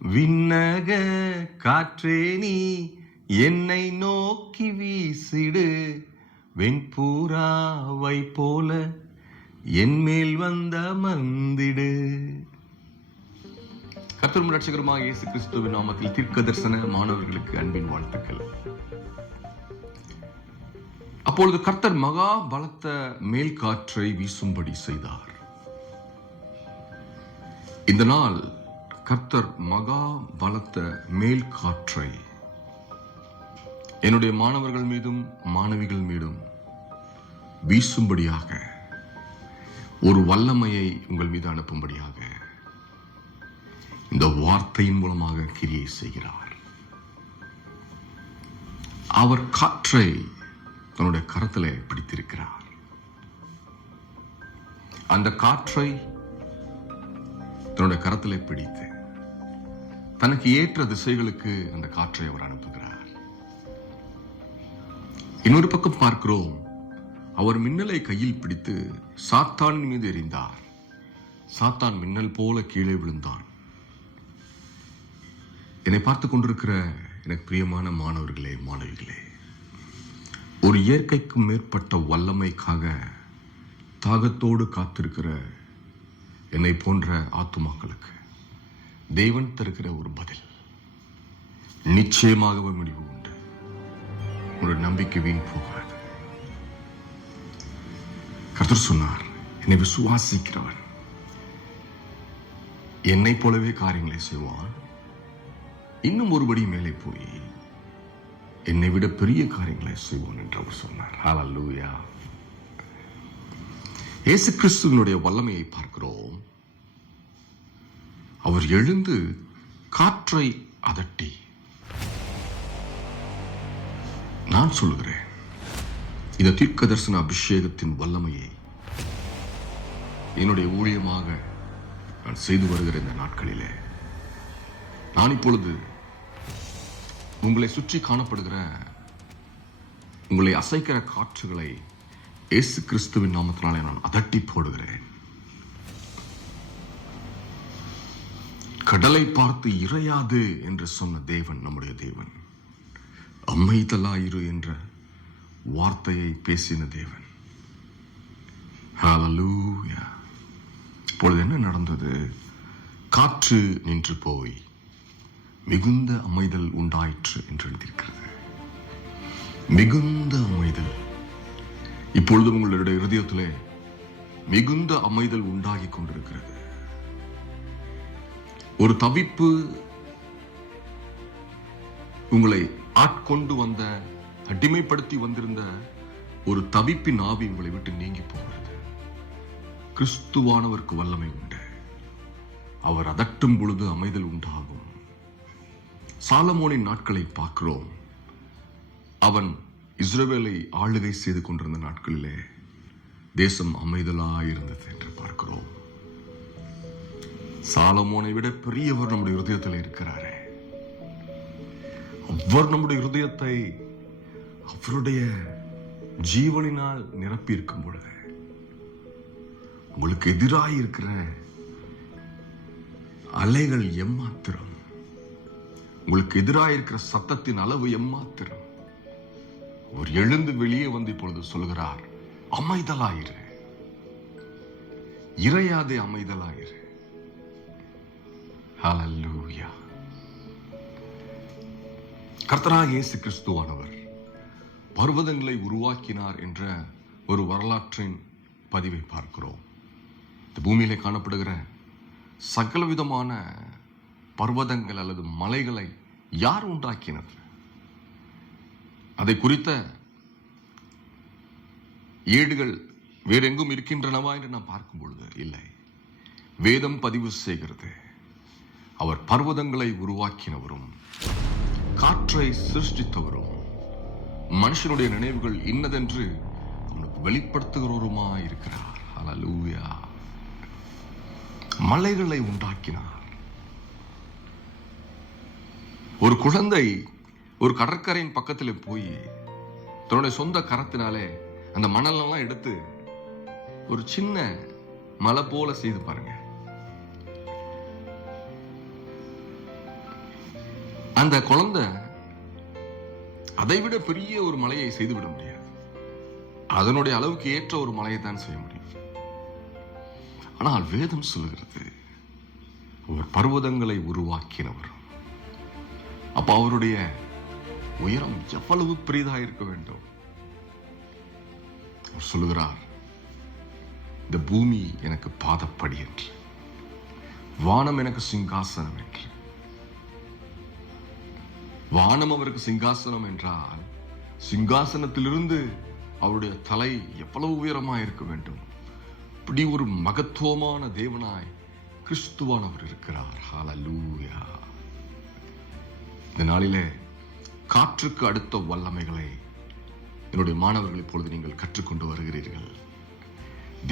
விண்ணக காற்றே நீ என்னை நோக்கி வீசிடு, வெண்பூராவை போல என் மேல் வந்த மந்திடு. கர்த்தரும் இரட்சகருமாக இயேசு கிறிஸ்துவின் நாமத்தில் தீர்க்க தரிசன மாணவர்களுக்கு அன்பின் வாழ்த்துக்கள். அப்பொழுது கர்த்தர் மகா பலத்த மேல் காற்றை வீசும்படி செய்தார். இந்த நாள் கர்த்தர் மகா பலத்த மேல் காற்றை என்னுடைய மாணவர்கள் மீதும் மாணவிகள் மீதும் வீசும்படியாக, ஒரு வல்லமையை உங்கள் மீது அனுப்பும்படியாக இந்த வார்த்தையின் மூலமாக கிரியை செய்கிறார். அவர் காற்றை தன்னுடைய கரத்திலே பிடித்திருக்கிறார். அந்த காற்றை தன்னுடைய கரத்திலே பிடித்து தனக்கு ஏற்ற திசைகளுக்கு அந்த காற்றை அவர் அனுப்புகிறார். இன்னொரு பக்கம் பார்க்கிறோம், அவர் மின்னலை கையில் பிடித்து சாத்தான் மீது எறிந்தார். சாத்தான் மின்னல் போல கீழே விழுந்தான். என்னை பார்த்து கொண்டிருக்கிற எனக்கு பிரியமான மாணவர்களே, மாணவிகளே, ஒரு இயற்கைக்கு மேற்பட்ட வல்லமைக்காக தாகத்தோடு காத்திருக்கிற என்னை போன்ற ஆத்துமாக்களுக்கு தேவன் தருகிற ஒரு பதில் நிச்சயமாகவே முடிவு உண்டு. ஒரு நம்பிக்கை வீண் போகாது. கர்த்தர் சொன்னார், என்னை விசுவாசிக்கிறவன் என்னை போலவே காரியங்களை செய்வான், இன்னும் ஒருபடி மேலே போய் என்னை விட பெரிய காரியங்களை செய்வான் என்று அவர் சொன்னார். ஹல்லேலூயா. இயேசு கிறிஸ்துவினுடைய வல்லமையை பார்க்கிறோம். அவர் எழுந்து காற்றை அதட்டி, நான் சொல்லுகிறேன், இந்த தீர்க்க தரிசன அபிஷேகத்தின் வல்லமையை என்னுடைய ஊழியமாக நான் செய்து வருகிற இந்த நாட்களிலே, நான் இப்பொழுது உங்களை சுற்றி காணப்படுகிற, உங்களை அசைக்கிற காற்றுகளை இயேசு கிறிஸ்துவின் நாமத்தினாலே நான் அதட்டி போடுகிறேன். கடலை பார்த்து இறையாது என்று சொன்ன தேவன் நம்முடைய தேவன். அமைதலாயிரு என்ற வார்த்தையை பேசின தேவன். ஹல்லேலூயா. இப்பொழுது என்ன நடந்தது? காற்று நின்று போய் மிகுந்த அமைதல் உண்டாயிற்று என்று எழுதியிருக்கிறது. மிகுந்த அமைதல். இப்பொழுது உங்களுடைய இருதயத்திலே மிகுந்த அமைதல் உண்டாகி கொண்டிருக்கிறது. ஒரு தவிப்பு உங்களை ஆட்கொண்டு வந்த, அடிமைப்படுத்தி வந்திருந்த ஒரு தவிப்பின் ஆவி உங்களை விட்டு நீங்கி போகிறது. கிறிஸ்துவானவருக்கு வல்லமை உண்டு. அவர் அதட்டும் பொழுது அமைதல் உண்டாகும். சாலமோனின் நாட்களை பார்க்கிறோம். அவன் இஸ்ரவேலை ஆளுகை செய்து கொண்டிருந்த நாட்களிலே தேசம் அமைதலாயிருந்தது என்று பார்க்கிறோம். சாலமோனை விட பெரியவர் நம்முடைய இருதயத்தில் இருக்கிறாரே. அவர் நம்முடைய இருதயத்தை அவருடைய ஜீவனினால் நிரப்பி இருக்கும் பொழுது, உங்களுக்கு எதிராக இருக்கிற அலைகள் எம்மாத்திரம், உங்களுக்கு எதிராக இருக்கிற சத்தத்தின் அளவு எம்மாத்திரம். அவர் எழுந்து வெளியே வந்து இப்பொழுது சொல்கிறார், அமைதலாயிரு, இறையாதே, அமைதலாயிரு. ஹல்லேலூயா. கர்த்தராகிய இயேசு கிறிஸ்துவானவர் பர்வதங்களை உருவாக்கினார் என்ற ஒரு வரலாற்றின் பதிவை பார்க்கிறோம். இந்த பூமியிலே காணப்படுகிற சகலவிதமான பர்வதங்கள் அல்லது மலைகளை யார் உண்டாக்கினர்? அதை குறித்த ஏடுகள் வேறெங்கும் இருக்கின்றனவா என்று நாம் பார்க்கும் பொழுது இல்லை. வேதம் பதிவு செய்கிறது, அவர் பர்வதங்களை உருவாக்கினவரும் காற்றை சிருஷ்டித்தவரும் மனுஷனுடைய நினைவுகள் இன்னதென்று அவனுக்கு வெளிப்படுத்துகிறவருமாய் இருக்கிறார். ஹல்லேலூயா. மலைகளை உண்டாக்கினார். ஒரு குழந்தை ஒரு கடற்கரையின் பக்கத்தில் போய் தன்னுடைய சொந்த கரத்தினாலே அந்த மணலெல்லாம் எடுத்து ஒரு சின்ன மலை போல செய்து பாருங்க. அந்த குழந்தை அதை விட பெரிய ஒரு மலையை செய்துவிட முடியாது. அதனுடைய அளவுக்கு ஏற்ற ஒரு மலையை தான் செய்ய முடியும். ஆனால் வேதம் சொல்லுகிறது, அவர் பர்வதங்களை உருவாக்கினவர். அப்ப அவருடைய உயரம் எவ்வளவு பெரிதாக இருக்க வேண்டும். அவர் சொல்லுகிறார், இந்த பூமி எனக்கு பாதப்படி என்று, வானம் எனக்கு சிங்காசனம் என்று. வானம் அவருக்கு சிங்காசனம் என்றால், சிங்காசனத்திலிருந்து அவருடைய தலை எவ்வளவு உயரமாய் இருக்க வேண்டும். இப்படி ஒரு மகத்துவமான தேவனாய் கிறிஸ்துவானவர் இருக்கிறார். ஹல்லேலூயா. இந்த நாளிலே காற்றுக்கு அடுத்த வல்லமைகளை என்னுடைய மாணவர்கள் இப்பொழுது நீங்கள் கற்றுக்கொண்டு வருகிறீர்கள்.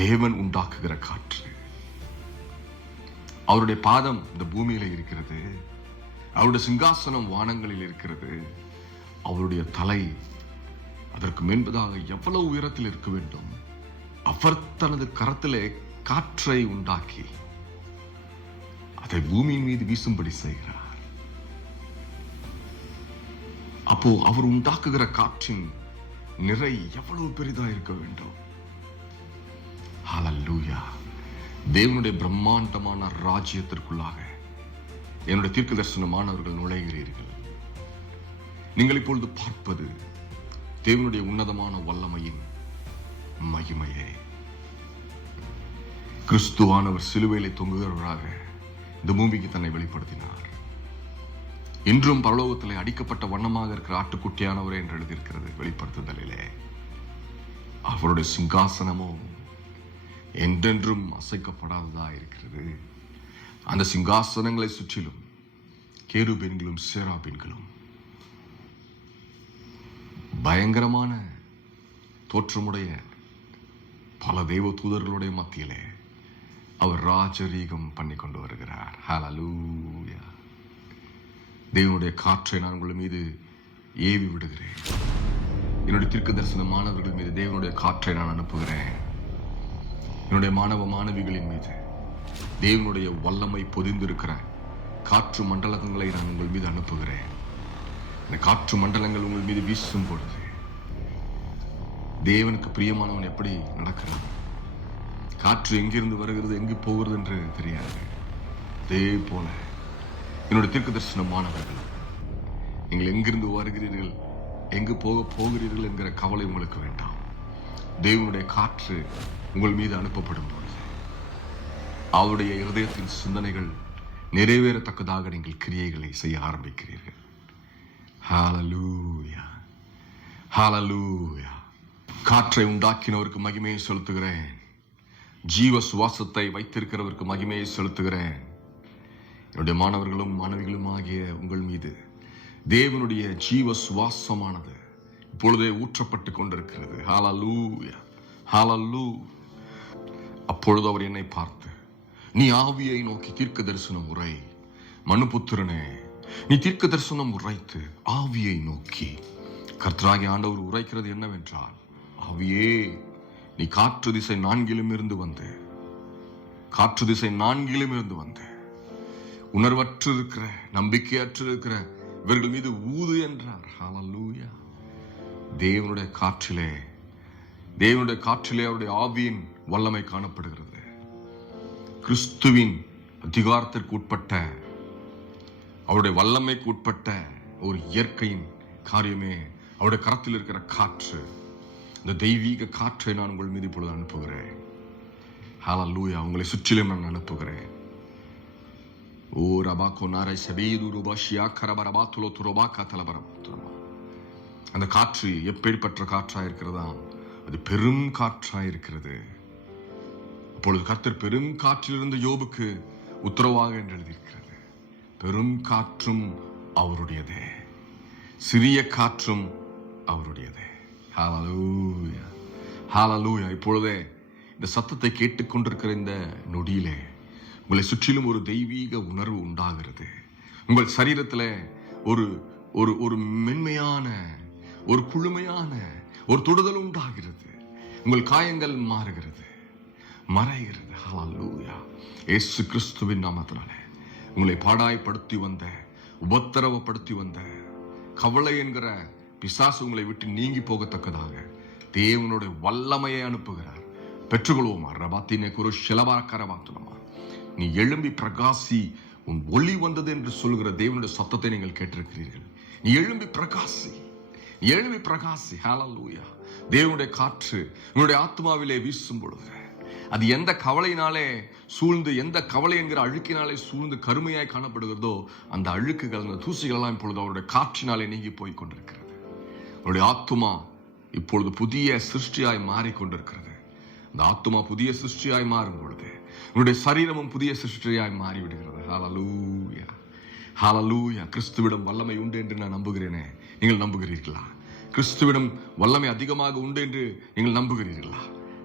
தேவன் உண்டாக்குகிற காற்று, அவருடைய பாதம் இந்த பூமியில இருக்கிறது, அவருடைய சிங்காசனம் வானங்களில் இருக்கிறது, அவருடைய தலை அதற்கு மேன்பதாக எவ்வளவு உயரத்தில் இருக்க வேண்டும். அவர் தனது கரத்திலே காற்றை உண்டாக்கி அதை பூமியின் மீது வீசும்படி செய்கிறார். அப்போ அவர் உண்டாக்குகிற காற்றின் நிறை எவ்வளவு பெரிதா இருக்க வேண்டும். ஹல்லேலூயா. தேவனுடைய பிரம்மாண்டமான ராஜ்யத்திற்குள்ளாக என்னுடைய தீர்க்க தரிசனமானவர்கள் நுழைகிறீர்கள். நீங்கள் இப்பொழுது பார்ப்பது தேவனுடைய உன்னதமான வல்லமையின் மகிமையை. கிறிஸ்துவானவர் சிலுவையிலே தொங்குகிறவராக இந்த பூமிக்கு தன்னை வெளிப்படுத்தினார். இன்றும் பரலோகத்திலே அடிக்கப்பட்ட வண்ணமாக இருக்கிற ஆட்டுக்குட்டியானவரே என்று எழுதியிருக்கிறது வெளிப்படுத்துதலிலே. அவருடைய சிங்காசனமோ என்றென்றும் அசைக்கப்படாததா இருக்கிறது. அந்த சிங்காசனங்களை சுற்றிலும் கேருபீன்களும் சேராபீன்களும் பயங்கரமான தோற்றமுடைய பல தேவ தூதர்களுடைய மத்தியிலே அவர் ராஜரீகம் பண்ணி கொண்டு வருகிறார். ஹல்லேலூயா. தேவனுடைய காற்றை நான் உங்கள் மீது ஏவி விடுகிறேன். என்னுடைய தீர்க்க தரிசன மாணவர்கள் மீது தேவனுடைய காற்றை நான் அனுப்புகிறேன். என்னுடைய மாணவ மாணவிகளின் மீது தேவனுடைய வல்லமை பொதிந்திருக்கிற காற்று மண்டலங்களை நான் உங்கள் மீது அனுப்புகிறேன். இந்த காற்று மண்டலங்கள் உங்கள் மீது வீசும் பொழுது தேவனுக்கு பிரியமானவன் எப்படி நடக்கிறான்? காற்று எங்கிருந்து வருகிறது, எங்கு போகிறது என்று தெரியாது. அதே போல என்னுடைய தீர்க்க தரிசனமானவர்கள், நீங்கள் எங்கிருந்து வருகிறீர்கள், எங்கு போகிறீர்கள் என்கிற கவலை உங்களுக்கு வேண்டாம். தேவனுடைய காற்று உங்கள் மீது அனுப்பப்படும் பொழுது அவருடைய இருதயத்தின் சிந்தனைகள் நிறைவேறத்தக்கதாக நீங்கள் கிரியைகளை செய்ய ஆரம்பிக்கிறீர்கள். ஹல்லேலூயா. ஹல்லேலூயா. காற்றை உண்டாக்கினவருக்கு மகிமையை செலுத்துகிறேன். ஜீவ சுவாசத்தை வைத்திருக்கிறவருக்கு மகிமையை செலுத்துகிறேன். என்னுடைய மாணவர்களும் மாணவிகளும் ஆகிய உங்கள் மீது தேவனுடைய ஜீவ சுவாசமானது இப்பொழுதே ஊற்றப்பட்டு கொண்டிருக்கிறது. ஹல்லேலூயா. ஹல்லேலூயா. அப்பொழுது அவர் என்னை பார்த்து, நீ ஆவியை நோக்கி தீர்க்க தரிசனம் உரை. மனுபுத்திரனே, நீ தீர்க்க தரிசனம் உரைத்து ஆவியை நோக்கி. கர்த்தராகிய ஆண்டவர் உரைக்கிறது என்னவென்றால், ஆவியே, நீ காற்று திசை நான்கிலும் இருந்து வந்து உணர்வற்று இருக்கிற, நம்பிக்கையற்று இருக்கிற இவர்கள் மீது ஊது என்றார். ஹல்லேலூயா. தேவனுடைய காற்றிலே அவருடைய ஆவியின் வல்லமை காணப்படுகிறது. கிறிஸ்துவின் அதிகாரத்திற்கு உட்பட்ட, அவருடைய வல்லமைக்கு உட்பட்ட ஒரு இயற்கையின் காரியமே அவருடைய கரத்தில் இருக்கிற காற்று. இந்த தெய்வீக காற்றை நான் உங்கள் மீது இப்பொழுது அனுப்புகிறேன். ஹல்லேலூயா. உங்களை சுற்றிலும் நான் அனுப்புகிறேன். ஓ ரபாக்கோ நாரை சபீது ரூபாஷியா கரபரபாத்துலோ துரோபா காத்தலபரபா. அந்த காற்று எப்பேற்பட்ட காற்றாக இருக்கிறதா? அது பெரும் காற்றாக இருக்கிறது. அப்பொழுது கர்த்தர் பெரும் காற்றிலிருந்து யோபுக்கு உத்தரவாக என்று எழுதியிருக்கிறது. பெரும் காற்றும் அவருடையதே, சிறிய காற்றும் அவருடையதே. ஹல்லேலூயா. ஹல்லேலூயா. இப்பொழுதே இந்த சத்தத்தை கேட்டுக்கொண்டிருக்கிற இந்த நொடியிலே உங்களை சுற்றிலும் ஒரு தெய்வீக உணர்வு உண்டாகிறது. உங்கள் சரீரத்தில் ஒரு ஒரு ஒரு மென்மையான, ஒரு குளுமையான ஒரு தொடுதல் உண்டாகிறது. உங்கள் காயங்கள் மாறுகிறது, மறைகிறது. ஹல்லேலூயா. இயேசு கிறிஸ்துவின் நாமத்தினாலே உங்களை பாடாய்படுத்தி வந்த உபத்திரவப்படுத்தி வந்த கவலை என்கிற பிசாசு உங்களை விட்டு நீங்கி போகத்தக்கதாக தேவனுடைய வல்லமையை அனுப்புகிறார். பெற்றுக்கொள்வோமா? ரபாத்தினே குரு ஷிலபாரக்கரபாத்துனமா. நீ எழும்பி பிரகாசி, உன் ஒளி வந்தது என்று சொல்கிற தேவனுடைய சத்தத்தை நீங்கள் கேட்டிருக்கிறீர்கள். நீ எழும்பி பிரகாசி, நீ எழும்பி பிரகாசி. ஹல்லேலூயா. தேவனுடைய காற்று உன்னுடைய ஆத்மாவிலே வீசும் பொழுது அது எந்த கவலையினாலே சூழ்ந்து, எந்த கவலை என்கிற அழுக்கினாலே சூழ்ந்து கருமையாய் காணப்படுகிறதோ அந்த அழுக்குகள், அந்த தூசிகள் எல்லாம் இப்பொழுது அவருடைய காற்றினாலே நீங்கி போய் கொண்டிருக்கிறது. உன்னுடைய ஆத்துமா இப்பொழுது புதிய சிருஷ்டியாய் மாறிக்கொண்டிருக்கிறது. அந்த ஆத்துமா புதிய சிருஷ்டியாய் மாறும் பொழுது உன்னுடைய சரீரமும் புதிய சிருஷ்டியாய் மாறிவிடுகிறது. ஹல்லேலூயா, ஹல்லேலூயா. கிறிஸ்துவிடம் வல்லமை உண்டு என்று நான் நம்புகிறேனே, நீங்கள் நம்புகிறீர்களா? கிறிஸ்துவிடம் வல்லமை அதிகமாக உண்டு என்று நீங்கள் நம்புகிறீர்களா?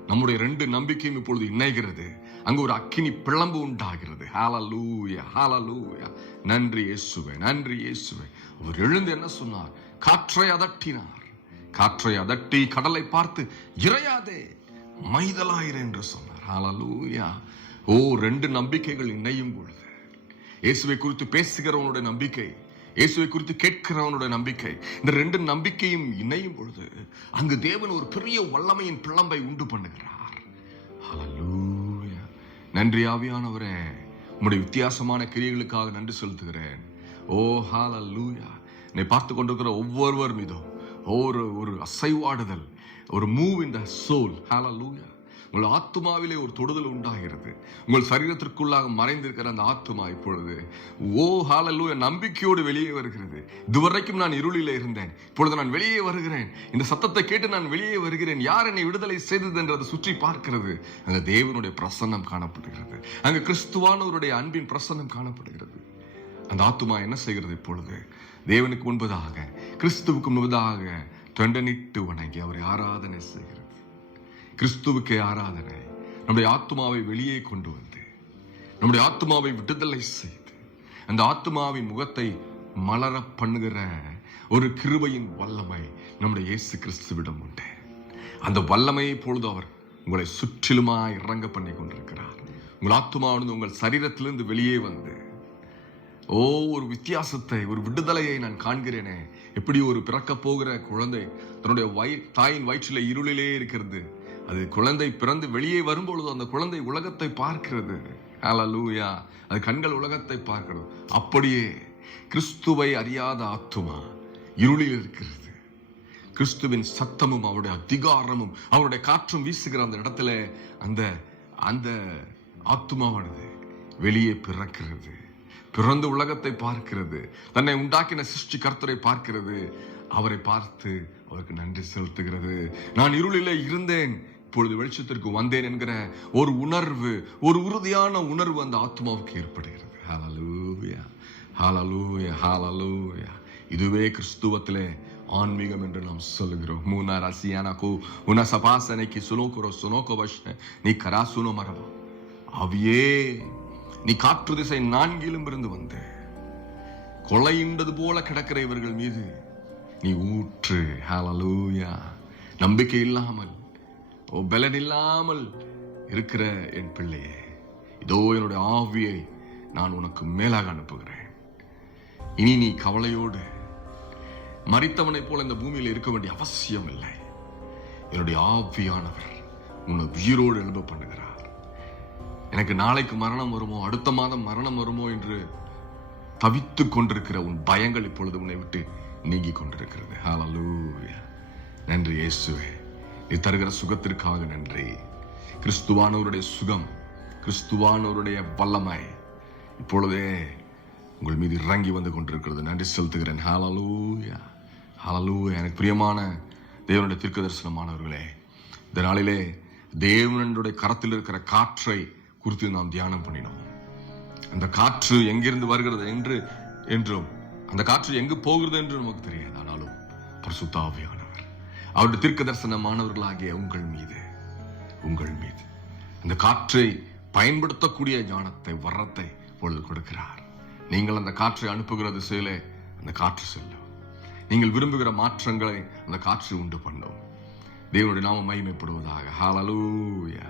நம்முடைய 2 நம்பிக்கையும் இப்பொழுது இணைகிறது. அங்கு ஒரு அக்கினி பிளம்பு உண்டாகிறது. ஹல்லேலூயா, ஹல்லேலூயா. நன்றி இயேசுவே, நன்றி இயேசுவே. அவர் எழுந்து என்ன சொன்னார்? காற்றை அதட்டினார். காற்றை அதட்டி கடலை பார்த்து இறையாதே, மைதலாயிரு என்று சொன்னார். ஹல்லேலூயா. 2 நம்பிக்கைகள் இணையும் பொழுது, இயேசுவை குறித்து பேசுகிறவனுடைய நம்பிக்கை, இயேசுவை குறித்து கேட்கிறவனுடைய நம்பிக்கை, இந்த 2 நம்பிக்கையும் இணையும் பொழுது அங்கு தேவன் ஒரு பெரிய வல்லமையின் பிளம்பை உண்டு பண்ணுகிறார். ஹல்லேலூயா. நன்றி ஆவியானவரே, உம்முடைய வித்தியாசமான கிரியைகளுக்காக நன்றி செலுத்துகிறேன். ஹல்லேலூயா. என்னை பார்த்து கொண்டிருக்கிற ஒவ்வொருவர் மீதும் ஒரு அசைவாடுதல், ஒரு மூவ் இன் தி சோல். ஹல்லேலூயா. உங்கள் ஆத்துமாவிலே ஒரு தொடுதல் உண்டாகிறது. உங்கள் சரீரத்திற்குள்ளாக மறைந்திருக்கிற அந்த ஆத்துமா இப்பொழுது ஹல்லேலூயா நம்பிக்கையோடு வெளியே வருகிறது. இதுவரைக்கும் நான் இருளிலே இருந்தேன், இப்பொழுது நான் வெளியே வருகிறேன். இந்த சத்தத்தை கேட்டு நான் வெளியே வருகிறேன். யார் என்னை விடுதலை செய்தது என்று அதை சுற்றி பார்க்கிறது. அங்க தேவனுடைய பிரசன்னம் காணப்படுகிறது. அங்க கிறிஸ்துவானவருடைய அன்பின் பிரசன்னம் காணப்படுகிறது. அந்த ஆத்துமா என்ன செய்கிறது? இப்பொழுது தேவனுக்கு முன்பதாக, கிறிஸ்துவுக்கு முன்பதாக தொண்டனிட்டு வணங்கி அவரை ஆராதனை செய்கிறது. கிறிஸ்துவுக்கே ஆராதனை. நம்முடைய ஆத்மாவை வெளியே கொண்டு வந்து, நம்முடைய ஆத்மாவை விடுதலை செய்து, அந்த ஆத்மாவின் முகத்தை மலர பண்ணுகிற ஒரு கிருபையின் வல்லமை நம்முடைய இயேசு கிறிஸ்துவிடம் உண்டு. அந்த வல்லமையை பொழுது அவர் உங்களை சுற்றிலுமாய் இறங்க பண்ணி கொண்டிருக்கிறார். உங்கள் ஆத்மாவானது உங்கள் சரீரத்திலிருந்து வெளியே வந்து ஒரு வித்தியாசத்தை, ஒரு விடுதலையை நான் காண்கிறேனே. எப்படி ஒரு பிறக்க போகிற குழந்தை தன்னுடைய தாயின் வயிற்றிலே இருளிலே இருக்கிறது, அது குழந்தை பிறந்து வெளியே வரும்பொழுது அந்த குழந்தை உலகத்தை பார்க்கிறது. ஹல்லேலூயா. அது கண்கள் உலகத்தை பார்க்கிறது. அப்படியே கிறிஸ்துவை அறியாத ஆத்துமா இருளில் இருக்கிறது. கிறிஸ்துவின் சத்தமும் அவருடைய அதிகாரமும் அவருடைய காற்றும் வீசுகிற அந்த இடத்துல அந்த ஆத்துமாவானது வெளியே பிறக்கிறது. பிறந்து உலகத்தை பார்க்கிறது. தன்னை உண்டாக்கின சிருஷ்டி கர்த்தரை பார்க்கிறது. அவரை பார்த்து அவருக்கு நன்றி செலுத்துகிறது. நான் இருளிலே இருந்தேன், இப்பொழுது வெளிச்சத்திற்கு வந்தேன் என்கிற ஒரு உணர்வு, ஒரு உறுதியான உணர்வு அந்த ஆத்மாவுக்கு ஏற்படுகிறது. ஹல்லேலூயா, ஹல்லேலூயா, ஹல்லேலூயா. இதுவே கிறிஸ்துவத்திலே ஆன்மீகம் என்று நாம் சொல்லுகிறோம். மூனா ரசியானகோ உன சபாசனைக்கு சுனோகுரோ சுனோகோ வஷ்ண நீ கராசுனோ மரவா. அவியே, நீ காற்று திசை 4 இருந்து வந்து கொலையுண்டது போல கிடக்கிற இவர்கள் மீது நீ ஊற்று. ஹல்லேலூயா. நம்பிக்கை இல்லாமல், பலன் இல்லாமல் இருக்கிற என் பிள்ளையே, இதோ என்னுடைய ஆவியை நான் உனக்கு மேலாக அனுப்புகிறேன். இனி நீ கவலையோடு மரித்தவனை போல இந்த பூமியில் இருக்க வேண்டிய அவசியம் இல்லை. என்னுடைய ஆவியானவர் உன்னை உயிரோடு எழும்ப பண்ணுகிறார். எனக்கு நாளைக்கு மரணம் வருமோ, அடுத்த மாதம் மரணம் வருமோ என்று தவித்துக் கொண்டிருக்கிற உன் பயங்கள் இப்பொழுது உன்னை விட்டு நீங்கி கொண்டிருக்கிறது. ஹல்லேலூயா. நன்றி இயேசுவே. நீ தருகிற சுகத்திற்காக நன்றி. கிறிஸ்துவானவருடைய சுகம், கிறிஸ்துவானவருடைய வல்லமை இப்பொழுதே உங்கள் மீது இறங்கி வந்து கொண்டிருக்கிறது. நன்றி செலுத்துகிறேன். ஹல்லேலூயா, ஹல்லேலூயா. எனக்கு பிரியமான தேவனுடைய தீர்க்கதரிசனமானவர்களே, இந்த நாளிலே தேவனுடைய கரத்தில் இருக்கிற காற்றை குறித்து நாம் தியானம் பண்ணினோம். அந்த காற்று எங்கிருந்து வருகிறது என்றும் அந்த காற்று எங்கு போகிறது என்று நமக்கு தெரியாது. ஆனாலும் பரிசுத்த ஆவியானவர் அவருடைய தீர்க்கதரிசனமானவர்களாகிய உங்கள் மீது அந்த காற்றை பயன்படுத்தக்கூடிய ஞானத்தை, வரத்தை பொழுது கொடுக்கிறார். நீங்கள் அந்த காற்றை அனுப்புகிற திசையிலே அந்த காற்று செல்லும். நீங்கள் விரும்புகிற மாற்றங்களை அந்த காற்று உண்டு பண்ணும். தேவனுடைய நாமம் மகிமைப்படுவதாக. ஹல்லேலூயா,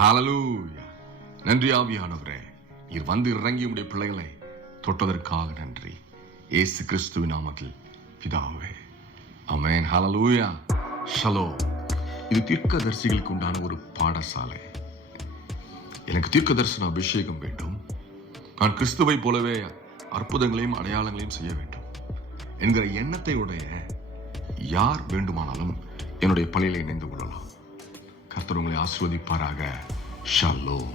ஹல்லேலூயா. நன்றி ஆவியானவரே, நீர் வந்து இறங்கி உடைய பிள்ளைகளை தொட்டதற்காக நன்றி. இயேசு கிறிஸ்துவின் நாமத்தில் பிதாவே, ஆமென். ஹல்லேலூயா. ஷலோம். இது தீர்க்கதரிசிகளுக்கு உண்டான ஒரு பாடசாலை. எனக்கு தீர்க்க தரிசன அபிஷேகம் வேண்டும், நான் கிறிஸ்துவை போலவே அற்புதங்களையும் அடையாளங்களையும் செய்ய வேண்டும் என்கிற எண்ணத்தை உடைய யார் வேண்டுமானாலும் என்னுடைய பள்ளியில் இணைந்து கொள்ளலாம். கர்த்தர் உங்களை ஆசீர்வதிப்பாராக. ஷலோம்.